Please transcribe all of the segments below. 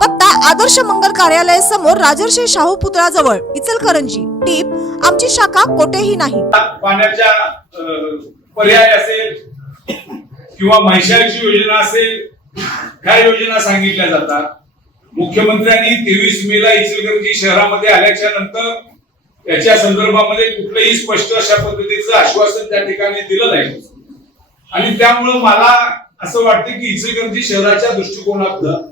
पत्ता आदर्श मंगल कार्यालय समोर राजर्षी शाहू पुतळाजवळ इचलकरंजी. टीप आमची शाखा कोठेही नाही. पाण्याच्या पर्याय असेल किंवा म्हैशाळची योजना असेल ह्या योजना सांगितल्या जातात. मुख्यमंत्र्यांनी तेवीस मेला इचलकरंजी शहरामध्ये आल्याच्यानंतर याच्या संदर्भामध्ये कुठलंही स्पष्ट अशा पद्धतीचं आश्वासन त्या ठिकाणी दिलं नाही. आणि त्यामुळं मला असं वाटतं की इचलकरंजी शहराच्या दृष्टिकोनातनं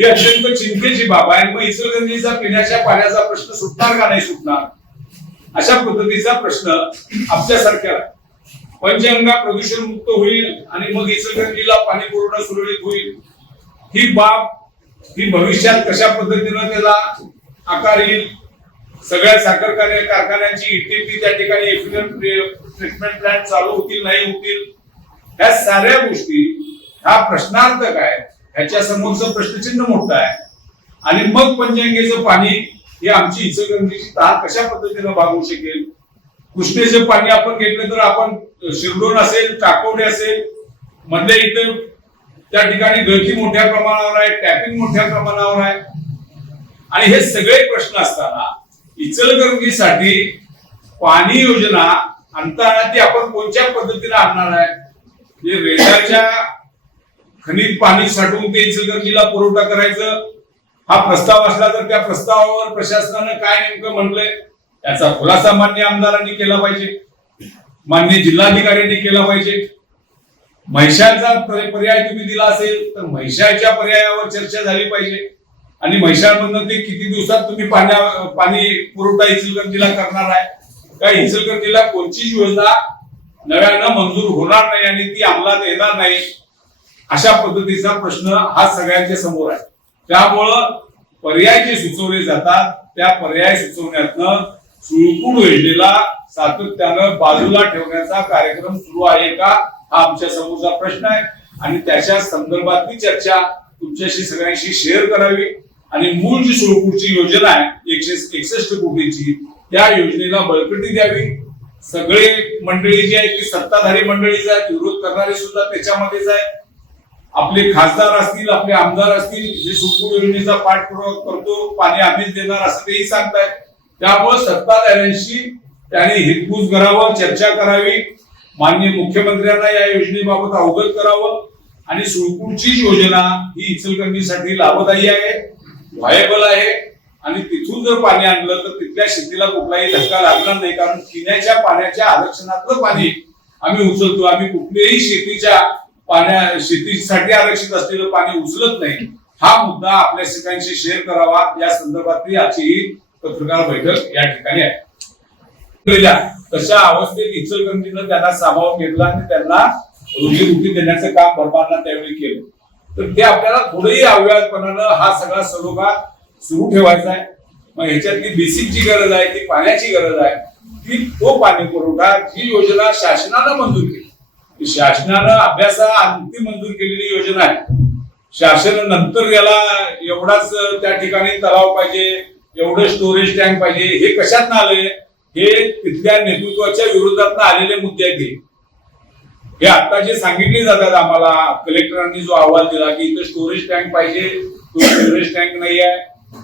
ही अत्यंत चिंतेची बाब आहे. मग इचलकरंजीचा पिण्याच्या पाण्याचा प्रश्न सुटणार का नाही सुटणार? अशा पद्धतीचा प्रश्न आमच्यासारख्या पंचगंगा प्रदूषण मुक्त होईल आणि मग इचलकरंजीला पाणी पुरवठा सुरळीत होईल. ही बाब ही भविष्यात कशा पद्धतीनं त्याला आकार येईल? सगळ्या साखर कारखान्यांची इटीपी त्या ठिकाणी ट्रीटमेंट प्लांट चालू होतील नाही होतील? ह्या साऱ्या गोष्टी हा प्रश्नार्थक काय? ह्याच्या समोरचं प्रश्नचिन्ह मोठं आहे. आणि मग पंचगंगेचं पाणी हे आमची इचलकरंजीची तहान कशा पद्धतीनं भागवू शकेल? कृष्णेचं पाणी आपण घेतलं तर आपण शिरडोन असेल टाकोडे असेल मधल्या इथं त्या ठिकाणी गळती मोठ्या प्रमाणावर आहे टॅपिंग मोठ्या प्रमाणावर आहे. आणि हे सगळे प्रश्न असताना इचलकरंजीसाठी पाणी योजना आणताना ती आपण कोणत्या पद्धतीने आणणार आहे? जे रेल्वेच्या खनिज पाणी साठवून ते इचलकरंजीला पुरवठा करायचं. हा प्रस्ताव असला तर त्या प्रस्तावावर प्रशासनानं काय नेमकं म्हणलंय याचा खुलासा मान्य आमदारांनी केला पाहिजे. मान्य जिल्हाधिकाऱ्यांनी केला पाहिजे. म्हैशाळचा पर्याय तुम्ही दिला असेल तर म्हैशाळच्या पर्यायावर चर्चा झाली पाहिजे. आणि महिषांमधनं ते किती दिवसात तुम्ही पाण्या पाणी पुरवठा इचलकरंजीला करणार आहे? का इचलकरंजीला कोणतीच योजना नव्यानं मंजूर होणार नाही आणि ती अंमलात येणार नाही? अशा पद्धतीचा प्रश्न हा सगळ्यांच्या समोर आहे. त्यामुळं पर्याय जे सुचवले जातात त्या पर्याय सुचवण्यातनं सुळकूड योजनेला सातत्यानं बाजूला ठेवण्याचा कार्यक्रम सुरू आहे का हा आमच्या समोरचा प्रश्न आहे. आणि त्याच्या संदर्भातली चर्चा तुमच्याशी सगळ्यांशी शेअर करावी. आणि मूळ जी सुळकूडची योजना आहे एकशे एकसष्ट कोटीची त्या योजनेला बळकटी द्यावी. सगळे मंडळी जी आहेत ती सत्ताधारी मंडळीच आहेत विरोध करणारे सुद्धा त्याच्यामध्येच आहेत. आपले खासदार असतील आपले आमदार असतील जे सुखपूर योजनेचा पाठपुरावा करतो पाणी आम्हीच देणार असं तेही सांगताय. त्यामुळे सत्ताधाऱ्यांशी त्यांनी हितगुज करावं चर्चा करावी. माननीय मुख्यमंत्र्यांना या योजनेबाबत अवगत करावं. आणि सुळकूडची योजना ही इचलकरंजीसाठी लाभदायी आहे व्हायबल आहे. आणि तिथून जर पाणी आणलं तर तिथल्या शेतीला कुठलाही धक्का लागणार नाही. कारण पिण्याच्या पाण्याच्या आरक्षणातलं पाणी आम्ही उचलतो. आम्ही कुठल्याही शेतीच्या पाण्या शेतीसाठी आरक्षित असलेलं पाणी उचलत नाही हा मुद्दा आपल्या सगळ्यांशी शेअर करावा. या संदर्भातली आजची ही पत्रकार बैठक या ठिकाणी आहे. तशा अवस्थेत इचलकरंजीनं त्यांना सामावून घेतला आणि त्यांना रोजीरोटी देण्याचं काम बर्बांना त्यावेळी केलं. तर ते आपल्याला थोडंही अव्याजपणानं हा सगळा सलोखा सुरू ठेवायचा आहे. मग ह्याच्यातली बेसिकची गरज आहे ती पाण्याची गरज आहे. ती तो पाणी पुरवठा ही योजना शासनानं मंजूर केली. शासनानं अभ्यासा अंतिम मंजूर केलेली योजना आहे. शासन नंतर याला एवढाच त्या ठिकाणी तलाव पाहिजे एवढं स्टोरेज टँक पाहिजे हे कशात आलंय? हे तिथल्या नेतृत्वाच्या विरोधात आलेले मुद्दे आहेत हे. हे आता जे सांगितले जातात आम्हाला कलेक्टरांनी जो अहवाल दिला की इथं स्टोरेज टँक पाहिजे तो स्टोरेज टँक नाही आहे.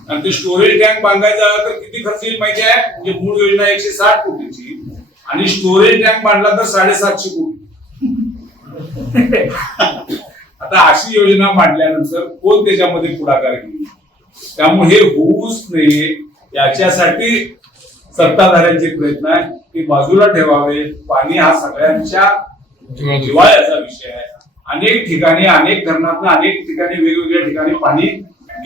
आणि ते स्टोरेज टँक बांधायचा तर किती खर्च येईल माहिती आहे? म्हणजे मूळ योजना एकशे साठ कोटीची. आणि स्टोरेज टँक बांधला तर साडेसातशे कोटी. आता अशी योजना मांडल्यानंतर कोण त्याच्यामध्ये पुढाकार घेईल? त्यामुळे हे होऊच नये. याच्यासाठी सत्ताधाऱ्यांचे प्रयत्न आहे ते बाजूला ठेवावे. पाणी हा सगळ्यांच्या जिव्हाळ्याचा विषय आहे. अनेक ठिकाणी अनेक धरणातून अनेक ठिकाणी वेगवेगळ्या ठिकाणी पाणी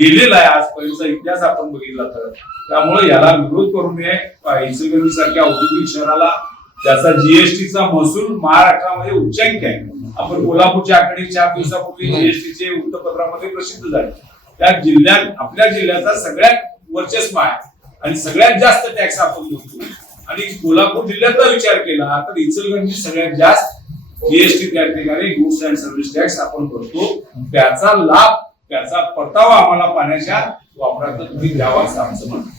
गेलेलं आहे आजपर्यंतचा इतिहास आपण बघितला तर. त्यामुळे याला विरोध करू नये. सारख्या औद्योगिक शहराला त्याचा जीएसटीचा महसूल महाराष्ट्रामध्ये उच्चांक आहे. आपण कोल्हापूरच्या आकडे चार दिवसापूर्वी जीएसटीचे वृत्तपत्रामध्ये प्रसिद्ध झाले. त्या जिल्ह्यात आपल्या जिल्ह्याचा सगळ्यात वर्चस्व आहे. आणि सगळ्यात जास्त टॅक्स आपण भरतो. आणि कोल्हापूर जिल्ह्याचा विचार केला तर इचलकरंजी सगळ्यात जास्त जीएसटी त्या ठिकाणी गुड्स अँड सर्व्हिस टॅक्स आपण करतो त्याचा लाभ त्याचा परतावा आम्हाला पाण्याच्या वापरात तुम्ही द्यावाच आमचं म्हणतो